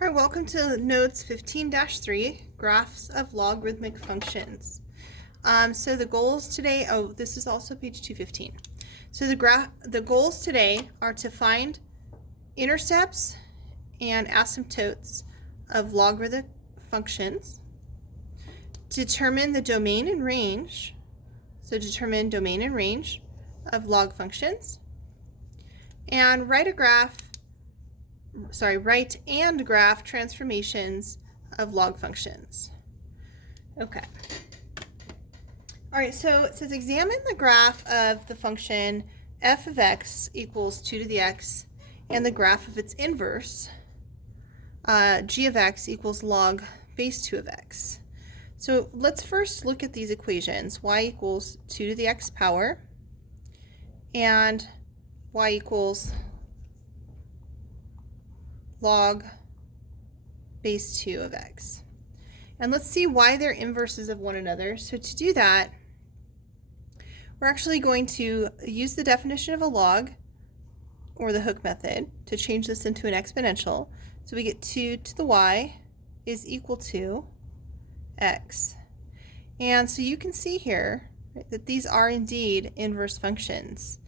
All right, welcome to Notes 15-3, Graphs of Logarithmic Functions. So the goals today, this is also page 215. So the goals today are to find intercepts and asymptotes of logarithmic functions, determine the domain and range, so determine domain and range of log functions, and write and graph transformations of log functions. Okay. All right, so it says examine the graph of the function f of x equals 2 to the x and the graph of its inverse, g of x equals log base 2 of x. So let's first look at these equations. Y equals 2 to the x power and y equals log base 2 of x. And let's see why they're inverses of one another. So to do that, we're actually going to use the definition of a log, or the Hooke method, to change this into an exponential. So we get 2 to the y is equal to x. And so you can see here, right, that these are indeed inverse functions.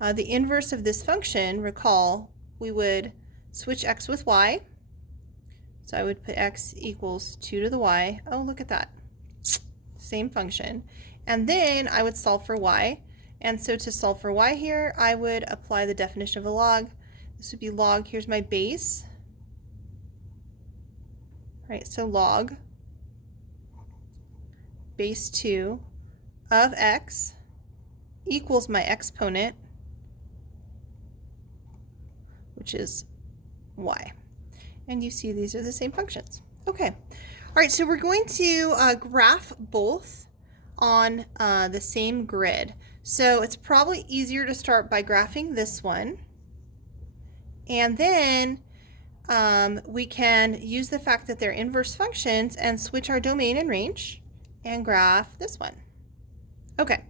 The inverse of this function, recall, we would switch x with y. So I would put x equals 2 to the y. Oh, look at that. Same function. And then I would solve for y. And so to solve for y here, I would apply the definition of a log. This would be log, here's my base. Right, so log base 2 of x equals my exponent, which is y. And you see these are the same functions. Okay. All right, so we're going to graph both on the same grid. So it's probably easier to start by graphing this one. And then we can use the fact that they're inverse functions and switch our domain and range and graph this one. Okay,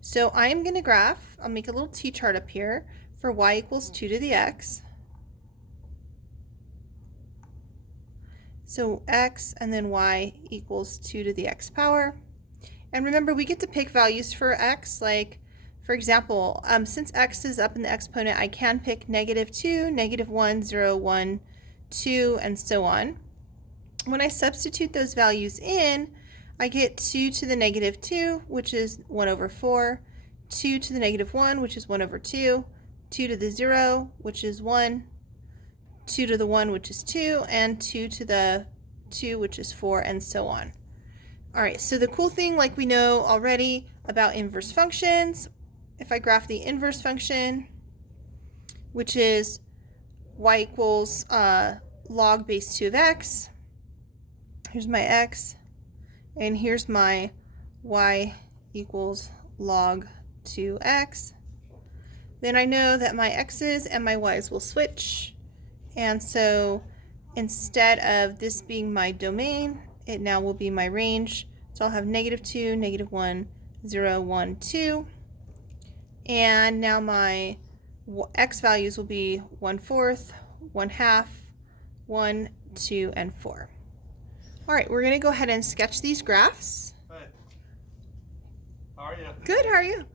so I'm going to graph, I'll make a little t-chart up here for y equals 2 to the x. So x and then y equals 2 to the x power. And remember, we get to pick values for x, like, for example, since x is up in the exponent, I can pick -2, -1, 0, 1, 2, and so on. When I substitute those values in, I get 2 to the -2, which is 1 over 4, 2 to the -1, which is 1 over 2, 2 to the 0, which is 1, 2 to the 1, which is 2, and 2 to the 2, which is 4, and so on. All right, so the cool thing, like we know already about inverse functions, if I graph the inverse function, which is y equals log base 2 of x, here's my x, and here's my y equals log 2x, then I know that my x's and my y's will switch. And so instead of this being my domain, it now will be my range. So I'll have -2, -1, 0, 1, 2. And now my x values will be 1/4, 1/2, 1, 2, and 4. All right, we're going to go ahead and sketch these graphs. Hi. How are you? Good, how are you?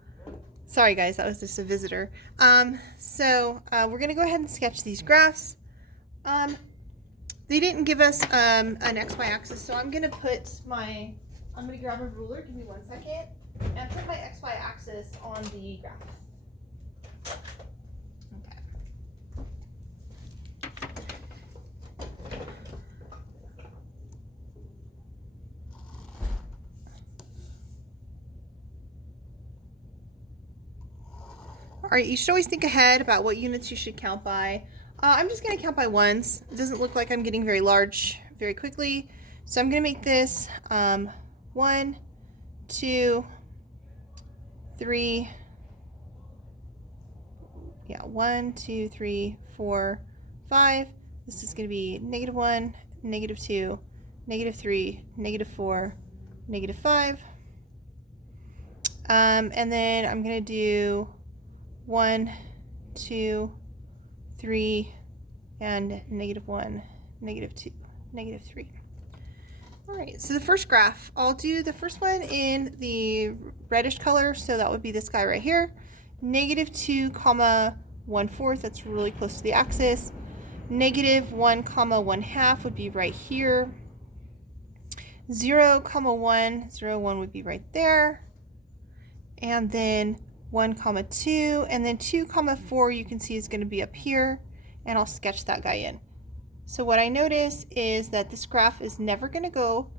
Sorry guys, that was just a visitor. We're going to go ahead and sketch these graphs. They didn't give us an XY axis, so I'm going to grab a ruler, give me 1 second, and put my XY axis on the graph. Okay. All right, you should always think ahead about what units you should count by. I'm just going to count by ones. It doesn't look like I'm getting very large very quickly. So I'm going to make this 1, 2, 3, 1, 2, 3, 4, 5. This is going to be -1, -2, -3, -4, -5. And then I'm going to do 1, 2, 3, and -1, -2, -3. All right, so the first graph, I'll do the first one in the reddish color, so that would be this guy right here. -2, 1/4, that's really close to the axis. -1, 1/2 would be right here. 0, 1, 0, 1 would be right there. And then 1, 2, and then 2, 4 you can see is going to be up here, and I'll sketch that guy in. So what I notice is that this graph is never going to go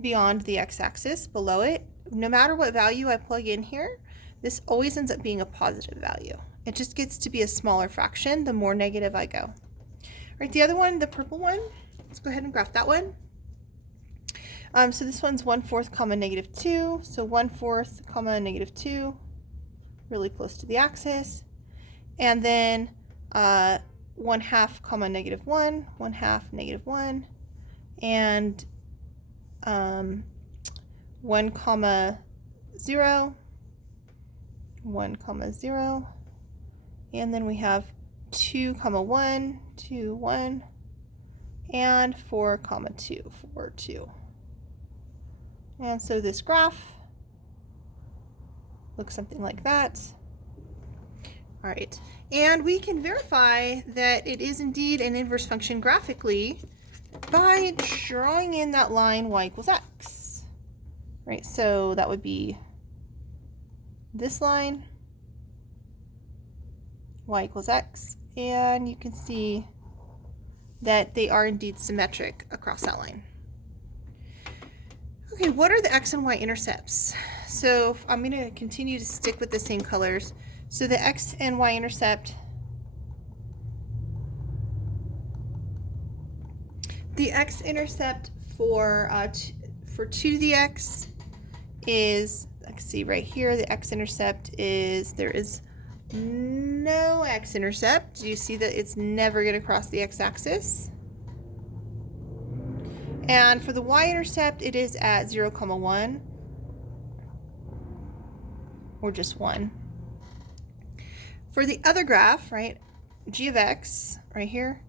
beyond the x-axis below it. No matter what value I plug in here, this always ends up being a positive value. It just gets to be a smaller fraction the more negative I go. All right, the other one, the purple one, let's go ahead and graph that one. So this one's 1/4, -2, so 1/4, -2, really close to the axis. And then 1/2, -1, 1/2, -1, and 1, 0, 1, 0, and then we have 2, 1, 2, 1, and 4, 2, 4, 2. And so this graph looks something like that. All right, and we can verify that it is indeed an inverse function graphically by drawing in that line y equals x. Right, so that would be this line, y equals x, and you can see that they are indeed symmetric across that line. Okay, what are the x and y intercepts? So I'm going to continue to stick with the same colors. So the x and y intercept, the x-intercept for 2 to the x is, let's see right here, the x-intercept is, there is no x-intercept. You see that it's never going to cross the x-axis. And for the y-intercept, it is at 0, 1, or just 1. For the other graph, right, g of x, right here,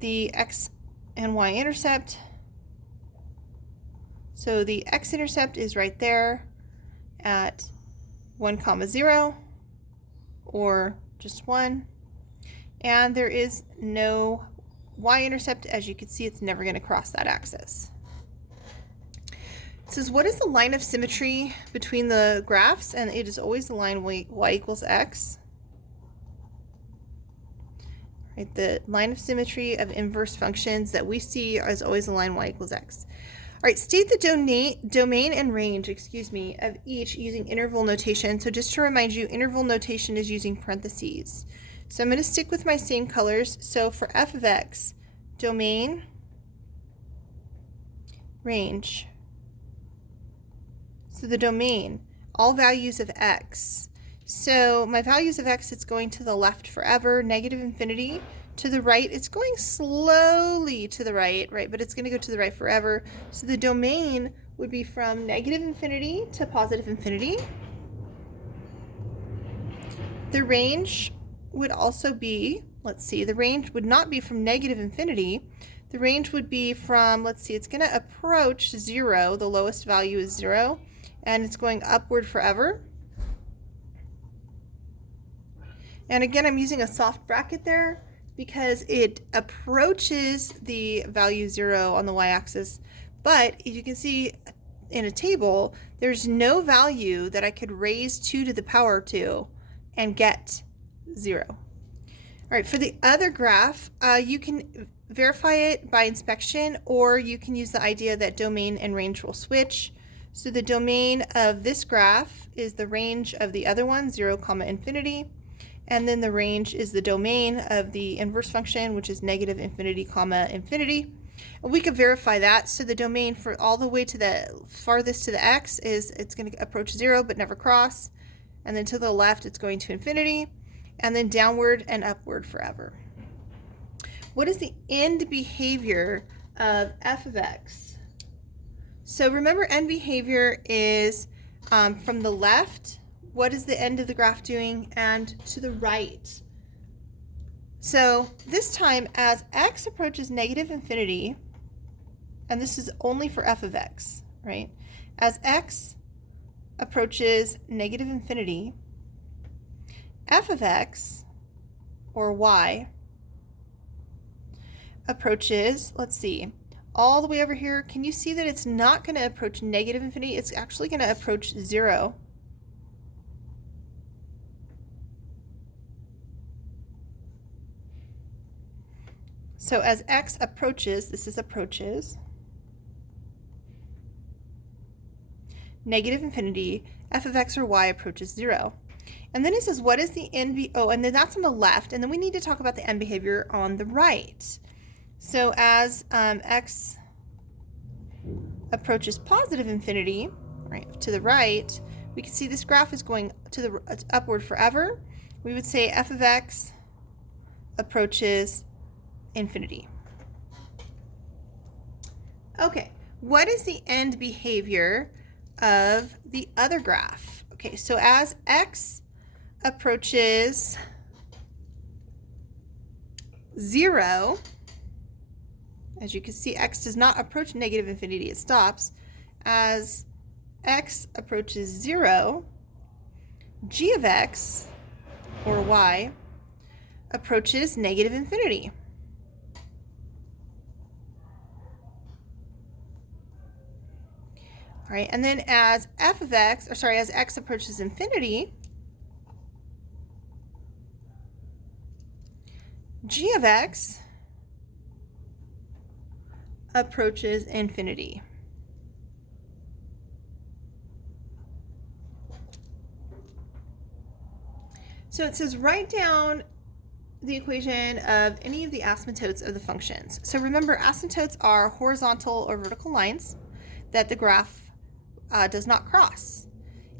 the x and y-intercept, so the x-intercept is right there at 1, 0, or just 1, and there is no y-intercept. As you can see, it's never going to cross that axis. It says, what is the line of symmetry between the graphs? And it is always the line y equals x. Right, the line of symmetry of inverse functions that we see is always the line y equals x. All right, state the domain and range, of each using interval notation. So just to remind you, interval notation is using parentheses. So I'm going to stick with my same colors. So for f of x, domain, range. So the domain, all values of x. So my values of x, it's going to the left forever, -infinity. To the right, it's going slowly to the right, but it's going to go to the right forever. So the domain would be from -infinity to +infinity. The range would also be, let's see, the range would not be from -infinity. The range would be from, let's see, it's going to approach 0. The lowest value is 0, and it's going upward forever. And again, I'm using a soft bracket there because it approaches the value 0 on the y-axis, but as you can see in a table, there's no value that I could raise 2 to the power 2 and get 0. All right, for the other graph, you can verify it by inspection, or you can use the idea that domain and range will switch. So the domain of this graph is the range of the other one, 0, infinity. And then the range is the domain of the inverse function, which is -infinity, infinity. And we could verify that. So the domain for all the way to the farthest to the x is it's going to approach 0 but never cross. And then to the left, it's going to infinity. And then downward and upward forever. What is the end behavior of f of x? So remember, end behavior is from the left, what is the end of the graph doing, and to the right. So this time, as x approaches negative infinity, and this is only for f of x, right? As x approaches negative infinity, f of x, or y, approaches, let's see, all the way over here. Can you see that it's not going to approach negative infinity? It's actually going to approach 0. So as x approaches, this is approaches, negative infinity, f of x or y approaches 0. And then it says, what is the end? Oh, and then that's on the left. And then we need to talk about the end behavior on the right. So as x approaches positive infinity, right, to the right, we can see this graph is going to the upward forever. We would say f of x approaches infinity. Okay, what is the end behavior of the other graph? Okay, so as x approaches 0, as you can see, x does not approach negative infinity, it stops. As x approaches 0, g of x, or y, approaches negative infinity. All right, and then as f of x, or sorry, as x approaches infinity, g of x approaches infinity. So it says write down the equation of any of the asymptotes of the functions. So remember, asymptotes are horizontal or vertical lines that the graph does not cross.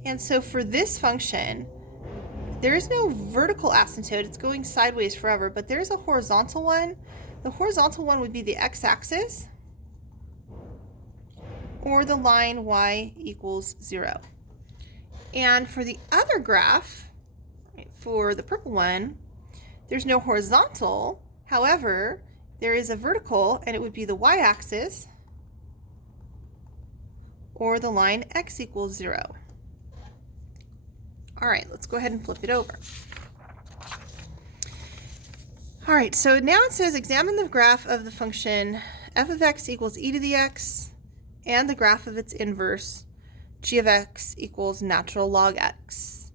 And so for this function, there is no vertical asymptote. It's going sideways forever, but there's a horizontal one. The horizontal one would be the x-axis or the line y equals 0. And for the other graph, right, for the purple one, there's no horizontal. However, there is a vertical, and it would be the y-axis or the line x equals 0. All right, let's go ahead and flip it over. All right, so now it says examine the graph of the function f of x equals e to the x and the graph of its inverse g of x equals natural log x.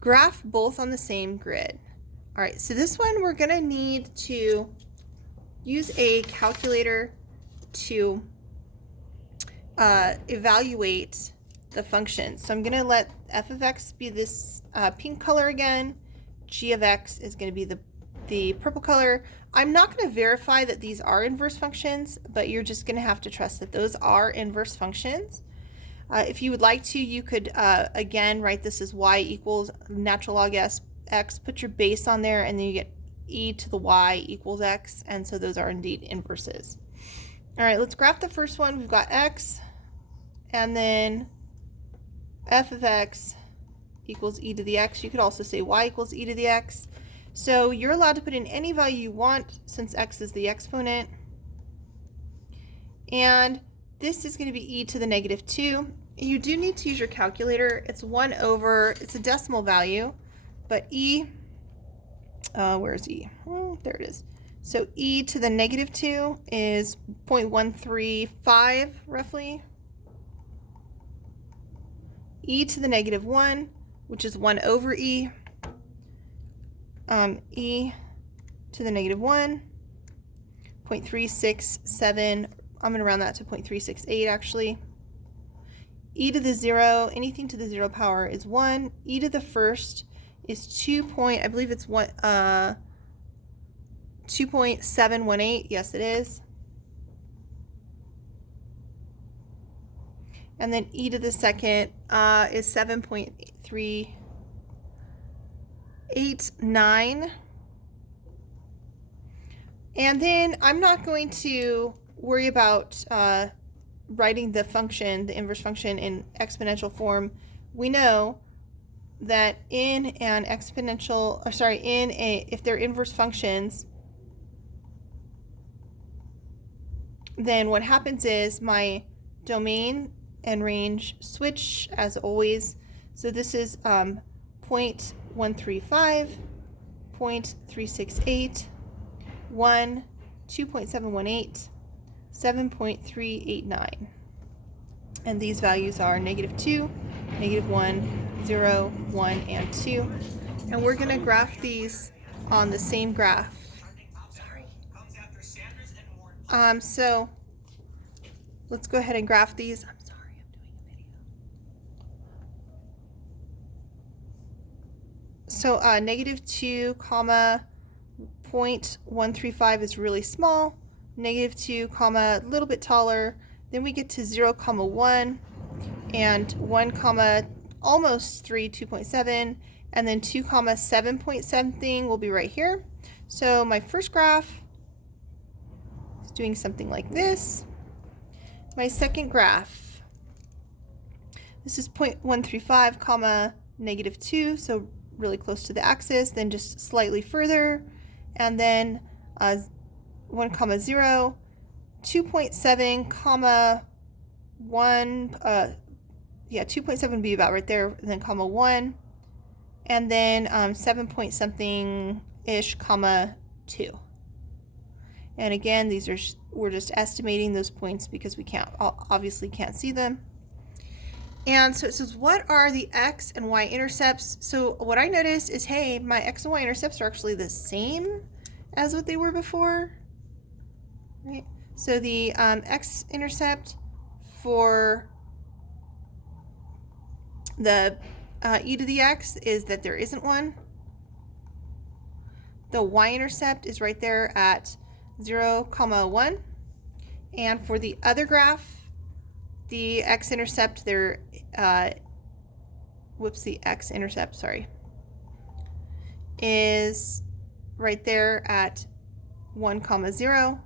Graph both on the same grid. All right, so this one we're going to need to use a calculator to evaluate the function. So I'm going to let f of x be this pink color again. G of x is going to be the purple color. I'm not going to verify that these are inverse functions, but you're just going to have to trust that those are inverse functions. If you would like to, you could again write this as y equals natural log x, put your base on there, and then you get e to the y equals x, and so those are indeed inverses. All right, let's graph the first one. We've got x, and then f of x equals e to the x. You could also say y equals e to the x. So you're allowed to put in any value you want since x is the exponent. And this is going to be e to the negative 2. You do need to use your calculator. It's 1 over, it's a decimal value, but e, where's e? Oh, there it is. So e to the negative 2 is 0.135 roughly. E to the negative 1, which is 1 over e. E to the negative 1, 0.367. I'm going to round that to 0.368 actually. E to the 0, anything to the 0 power is 1. E to the first is 2.718. Yes, it is. And then e to the second is 7.389. And then I'm not going to worry about writing the function, the inverse function, in exponential form. We know that in an exponential, or sorry, if they're inverse functions, then what happens is my domain and range switch as always. So this is 0.135, 0.368, 1, 2.718, 7.389. And these values are -2, -1, 0, 1, and 2. And we're going to graph these on the same graph. So let's go ahead and graph these. I'm sorry, I'm doing a video. So -2, 0.135 is really small. -2, a little bit taller. Then we get to 0, 1, and 1, almost 3, 2.7, and then 2, 7 point something will be right here. So my first graph is doing something like this. My second graph, this is 0.135, -2, so really close to the axis, then just slightly further, and then 1, 0, 2.7, 1, 2.7 would be about right there, and then 1, and then 7 point something ish, 2. And again, these are, we're just estimating those points because we obviously can't see them. And so it says, what are the x and y intercepts? So what I noticed is, hey, my x and y intercepts are actually the same as what they were before, right? So the x intercept for the e to the x is that there isn't one. The y-intercept is right there at 0, 1. And for the other graph, the x-intercept there, the x-intercept, sorry, is right there at 1, 0,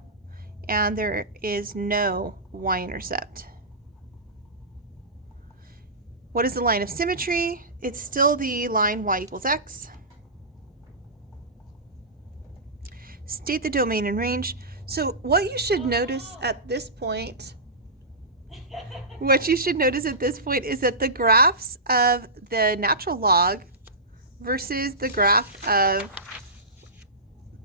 and there is no y-intercept. What is the line of symmetry? It's still the line y equals x. State the domain and range. So what you should notice at this point, is that the graphs of the natural log versus the graph of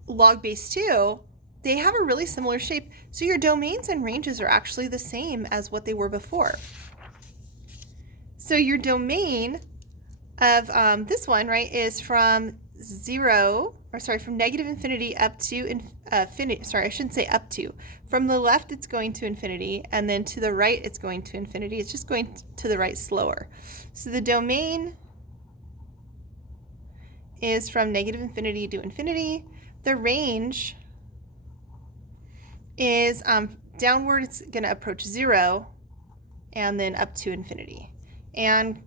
log base 2, they have a really similar shape. So your domains and ranges are actually the same as what they were before. So your domain of this one, right, is from from negative infinity up to infinity. Sorry, I shouldn't say up to. From the left, it's going to infinity, and then to the right, it's going to infinity. It's just going to the right slower. So the domain is from negative infinity to infinity. The range is downward, it's going to approach 0, and then up to infinity. And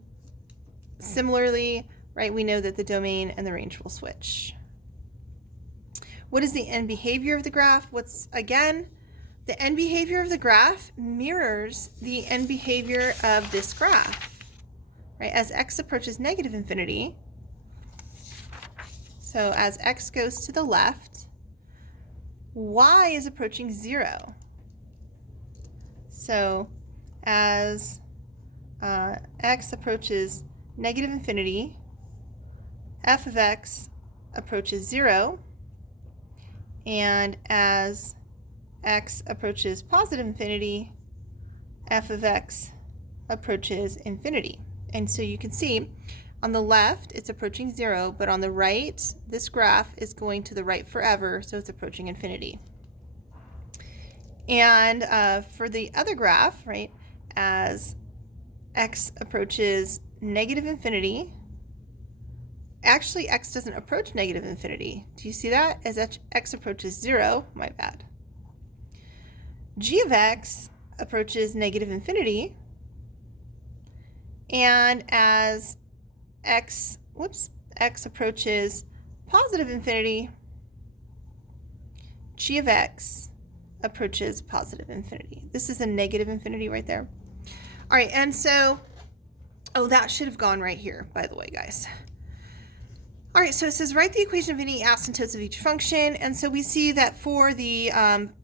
similarly, right, we know that the domain and the range will switch. What is the end behavior of the graph? The end behavior of the graph mirrors the end behavior of this graph, right? As x approaches negative infinity, so as x goes to the left, y is approaching 0. So as x approaches negative infinity, f of x approaches 0, and as x approaches positive infinity, f of x approaches infinity. And so you can see on the left it's approaching 0, but on the right this graph is going to the right forever, so it's approaching infinity. And for the other graph, right, as x approaches negative infinity, actually x doesn't approach negative infinity. Do you see that? As x approaches 0, my bad. G of x approaches negative infinity, and as x approaches positive infinity, g of x approaches positive infinity. This is a negative infinity right there. All right, and so Oh, that should have gone right here, by the way, guys. All right, so it says write the equation of any asymptotes of each function. And so we see that for the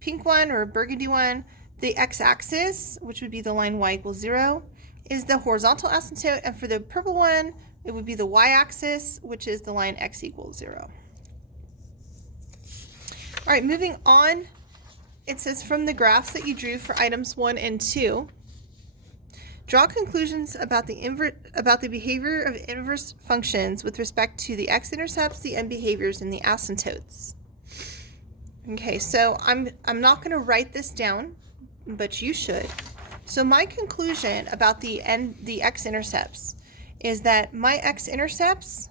pink one or burgundy one, the x-axis, which would be the line y equals 0, is the horizontal asymptote. And for the purple one, it would be the y-axis, which is the line x equals 0. All right, moving on, it says from the graphs that you drew for items 1 and 2, draw conclusions about the behavior of inverse functions with respect to the x-intercepts, the end behaviors, and the asymptotes. Okay, so I'm not going to write this down, but you should. So my conclusion about the x-intercepts is that my x-intercepts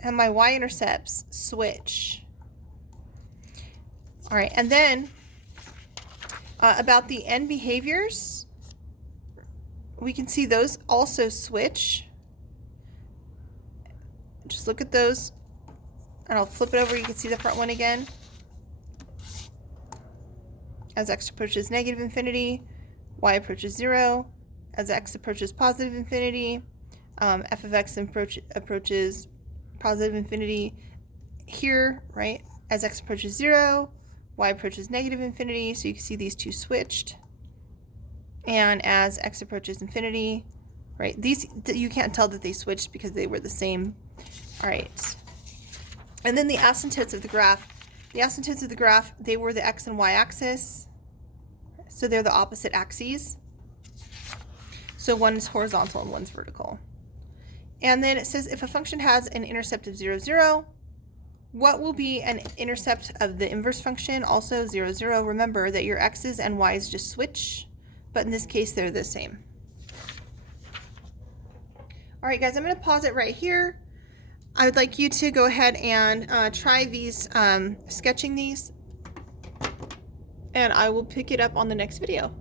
and my y-intercepts switch. All right, and then about the end behaviors, we can see those also switch. Just look at those, and I'll flip it over. You can see the front one again. As x approaches negative infinity, y approaches 0. As x approaches positive infinity, f of x approaches positive infinity here, right? As x approaches 0, y approaches negative infinity. So you can see these two switched. And as x approaches infinity, right, these you can't tell that they switched because they were the same. All right, and then the asymptotes of the graph. The asymptotes of the graph, they were the x and y axis, so they're the opposite axes. So one is horizontal and one's vertical. And then it says if a function has an intercept of 0, 0, what will be an intercept of the inverse function? Also 0, 0. Remember that your x's and y's just switch, but in this case, they're the same. All right, guys, I'm going to pause it right here. I would like you to go ahead and try these, sketching these, and I will pick it up on the next video.